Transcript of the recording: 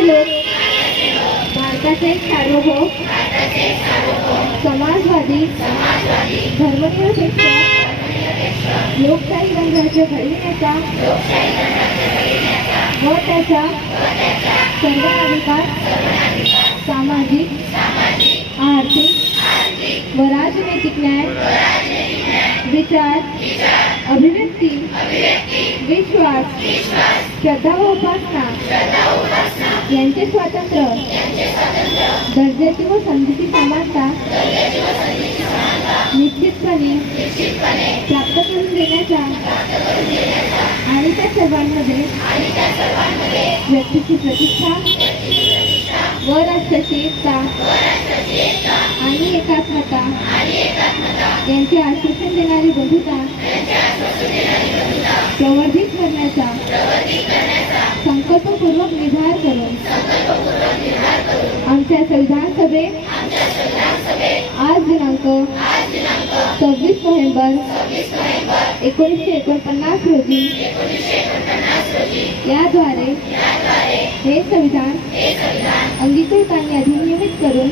लोक भारताचे सार्वभौम समाजवादी धर्मनिरपेक्ष लोकशाही गणराज्य घडविण्याचा व त्याचा सर्व अधिकार सामाजिक आर्थिक व राजनैतिक न्याय विचार अभिव्यक्ती विश्वास श्रद्धा व उपासना यांचे स्वातंत्र्य दर्जाची व संधीची समानता निश्चितपणे प्राप्त करून देण्याचा आणि त्या सर्वांमध्ये व्यक्तीची प्रतिष्ठा व राष्ट्राची एकता आणि एकात्मता यांचे आश्वासन देणारी बंधुता प्रवर्धित करण्याचा संकल्पपूर्वक निर्धार करून आमच्या संविधान सभेत आज दिनांक 26 नोव्हेंबर 1949 रोजी याद्वारे हे संविधान अंगीकृत आणि अधिनियमित करून